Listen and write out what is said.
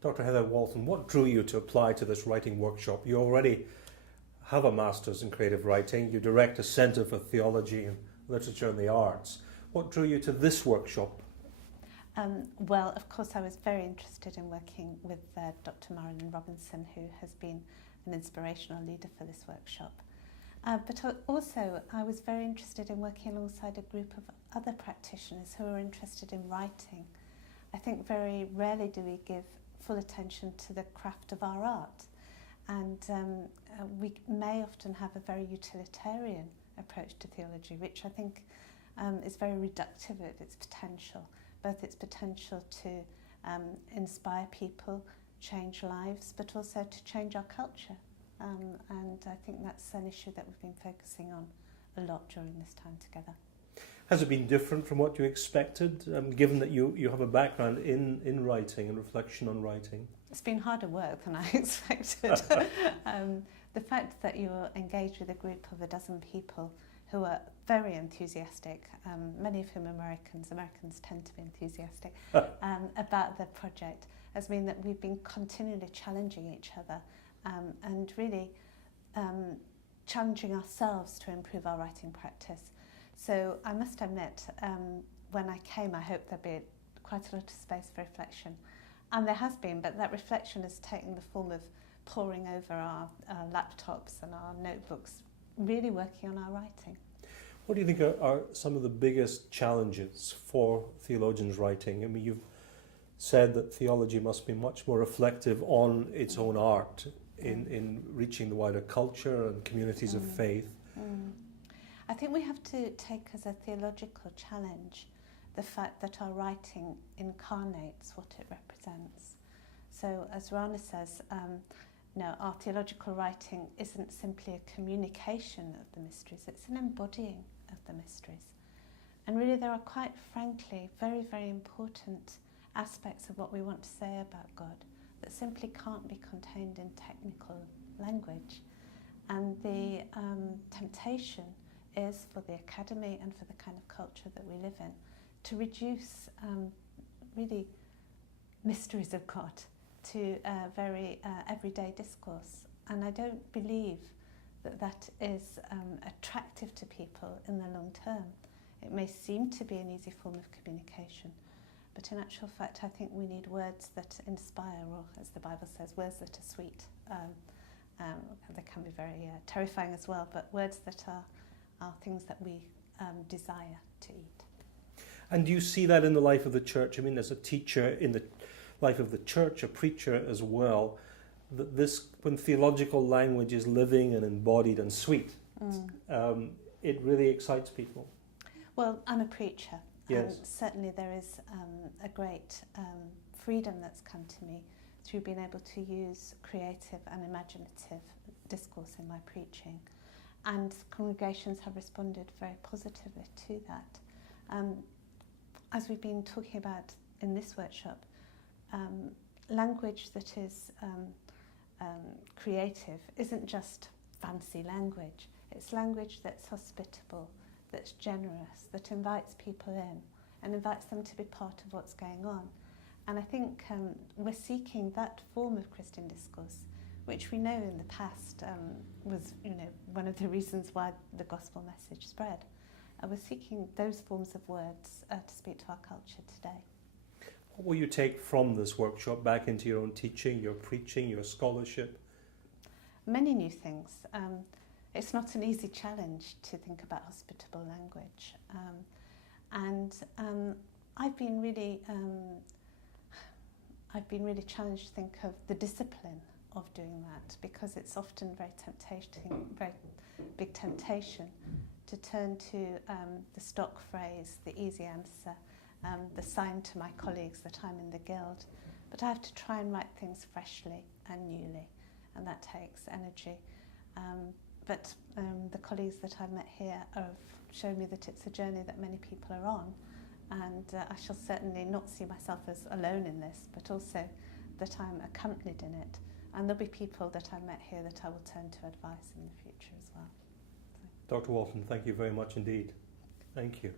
Dr. Heather Walton, what drew you to apply to this writing workshop? You already have a master's in creative writing. You direct a Center for Theology and Literature and the Arts. What drew you to this workshop? Well, of course, I was very interested in working with Dr. Marilynne, who has been an inspirational leader for this workshop. But also, I was very interested in working alongside a group of other practitioners who are interested in writing. I think very rarely do we give full attention to the craft of our art, and we may often have a very utilitarian approach to theology, which I think is very reductive of its potential, both its potential to inspire people, change lives, but also to change our culture. And I think that's an issue that we've been focusing on a lot during this time together. Has it been different from what you expected, given that you have a background in writing and reflection on writing? It's been harder work than I expected. The fact that you're engaged with a group of a dozen people who are very enthusiastic, many of whom are Americans tend to be enthusiastic, about the project, has meant that we've been continually challenging each other and really challenging ourselves to improve our writing practice. So I must admit, when I came, I hoped there'd be quite a lot of space for reflection. And there has been, but that reflection has taken the form of poring over our laptops and our notebooks, really working on our writing. What do you think are some of the biggest challenges for theologians writing? I mean, you've said that theology must be much more reflective on its own art in reaching the wider culture and communities of faith. I think we have to take as a theological challenge the fact that our writing incarnates what it represents. So as Rana says, our theological writing isn't simply a communication of the mysteries, it's an embodying of the mysteries. And really there are quite frankly very, very important aspects of what we want to say about God that simply can't be contained in technical language. And the temptation is for the academy and for the kind of culture that we live in to reduce really mysteries of God to very everyday discourse. And I don't believe that that is attractive to people in the long term. It may seem to be an easy form of communication, but in actual fact I think we need words that inspire, or as the Bible says, words that are sweet. They can be very terrifying as well, but words that are things that we desire to eat. And do you see that in the life of the church? I mean, as a teacher in the life of the church, a preacher as well, that this, when theological language is living and embodied and sweet, it really excites people. Well, I'm a preacher, yes. And certainly there is a great freedom that's come to me through being able to use creative and imaginative discourse in my preaching. And congregations have responded very positively to that. As we've been talking about in this workshop, language that is creative isn't just fancy language. It's language that's hospitable, that's generous, that invites people in and invites them to be part of what's going on. And I think we're seeking that form of Christian discourse, which we know in the past was, one of the reasons why the gospel message spread. We're seeking those forms of words to speak to our culture today. What will you take from this workshop back into your own teaching, your preaching, your scholarship? Many new things. It's not an easy challenge to think about hospitable language. I've been really challenged to think of the discipline of doing that, because it's often very big temptation to turn to the stock phrase, the easy answer, the sign to my colleagues that I'm in the guild. But I have to try and write things freshly and newly, and that takes energy. But the colleagues that I've met here have shown me that it's a journey that many people are on, and I shall certainly not see myself as alone in this, but also that I'm accompanied in it. And there'll be people that I've met here that I will turn to advice in the future as well. Dr. Walton, thank you very much indeed. Thank you.